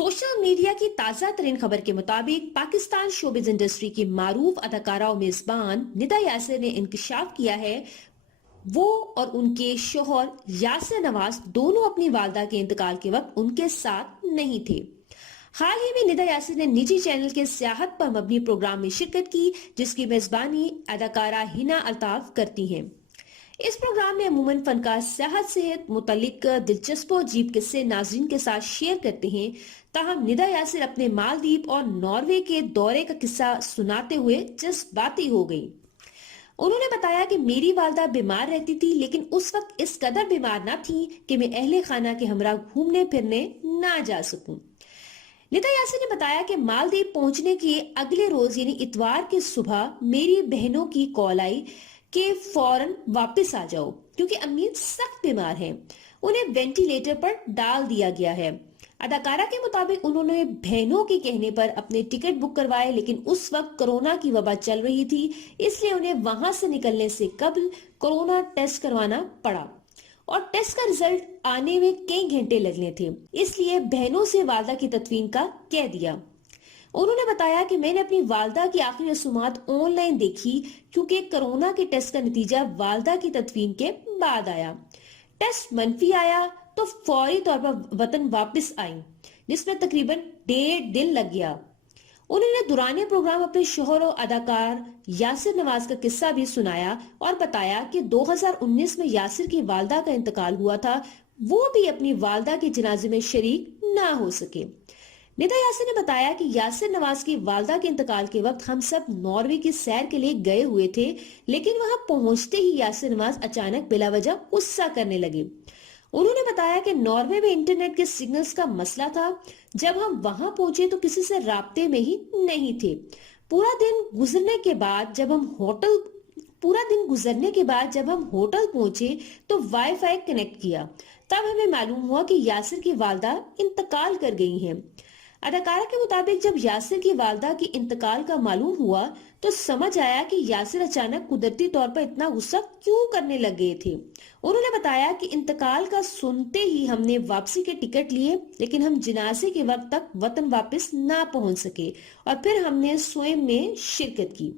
Social media की ताजा तरीन खबर के मुताबिक पाकिस्तान शोबिज इंडस्ट्री की मारूफ अदाकारा और मेजबान निदा यासिर ने इंकशाफ किया है वो और उनके शोहर यासिर नवाज दोनों अपनी वालदा के इंतकाल के वक्त उनके साथ नहीं थे। हाल ही में निदा यासिर ने निजी चैनल के सियाहत पर मबनी प्रोग्राम में शिरकत की, जिसकी मेजबानी अदाकारा हिना अल्ताफ करती हैं। इस प्रोग्राम में अमूमन फनकार सेहत से मुतल्लिक दिलचस्प और अजीब किस्से नाज़रीन के साथ शेयर करते हैं। ताहम निदा यासिर अपने मालदीव और नॉर्वे के दौरे का किस्सा सुनाते हुए जज्बाती हो गई। उन्होंने बताया कि मेरी वालदा बीमार रहती थी, लेकिन उस वक्त इस कदर बीमार ना थी कि मैं अहले खाना के हमरा घूमने फिरने ना जा सकूं। निदा यासिर ने बताया कि मालदीव पहुंचने के अगले रोज यानी इतवार की सुबह मेरी बहनों की कॉल आई कि फौरन वापस आ जाओ, क्योंकि अम्मी सख्त बीमार हैं। उन्हें वेंटिलेटर पर डाल दिया गया है। अदाकारा के मुताबिक उन्होंने बहनों के कहने पर अपने टिकट बुक करवाए, लेकिन उस वक्त कोरोना की वबा चल रही थी, इसलिए उन्हें वहां से निकलने से कबल कोरोना टेस्ट करवाना पड़ा और टेस्ट का रिजल्ट आने में कई घंटे लगने थे, इसलिए बहनों से वालदा की तदफीन का कह दिया। उन्होंने बताया कि मैंने अपनी वालदा की आखिरी रसूमात ऑनलाइन देखी, क्योंकि कोरोना के टेस्ट का नतीजा वालदा की तदफीन के बाद आया। टेस्ट मनफी आया तो फौरी तौर पर वतन वापस आई, जिसमें तकरीबन 1.5 दिन लग गया। उन्होंने दुराने प्रोग्राम अपने शोहर और अदाकार यासिर नवाज का किस्सा भी सुनाया और बताया कि 2019 में यासिर की वालदा का इंतकाल हुआ था, वो भी अपनी वालदा के जनाजे में शरीक ना हो सके। निदा यासिर ने बताया कि यासिर नवाज की वालदा के इंतकाल के वक्त हम सब नॉर्वे की सैर के लिए गए हुए थे, लेकिन वहां पहुंचते ही यासिर नवाज अचानक बिला वजह गुस्सा करने लगे। उन्होंने बताया कि नॉर्वे में इंटरनेट के सिग्नल्स का मसला था। जब हम वहां पहुंचे तो किसी से राब्ते में ही नहीं थे। पूरा दिन गुजरने के बाद जब हम होटल पहुंचे तो वाईफाई कनेक्ट किया, तब हमें मालूम हुआ कि यासिर की वालदा इंतकाल कर गई हैं। अदाकारा के मुताबिक जब यासिर की वालदा की इंतकाल का मालूम हुआ तो समझ आया कि यासिर अचानक कुदरती तौर पर इतना गुस्सा क्यों करने लग गए थे। उन्होंने बताया कि इंतकाल का सुनते ही हमने वापसी के टिकट लिए, लेकिन हम जनाजे के वक्त तक वतन वापस ना पहुंच सके और फिर हमने स्वयं में शिरकत की।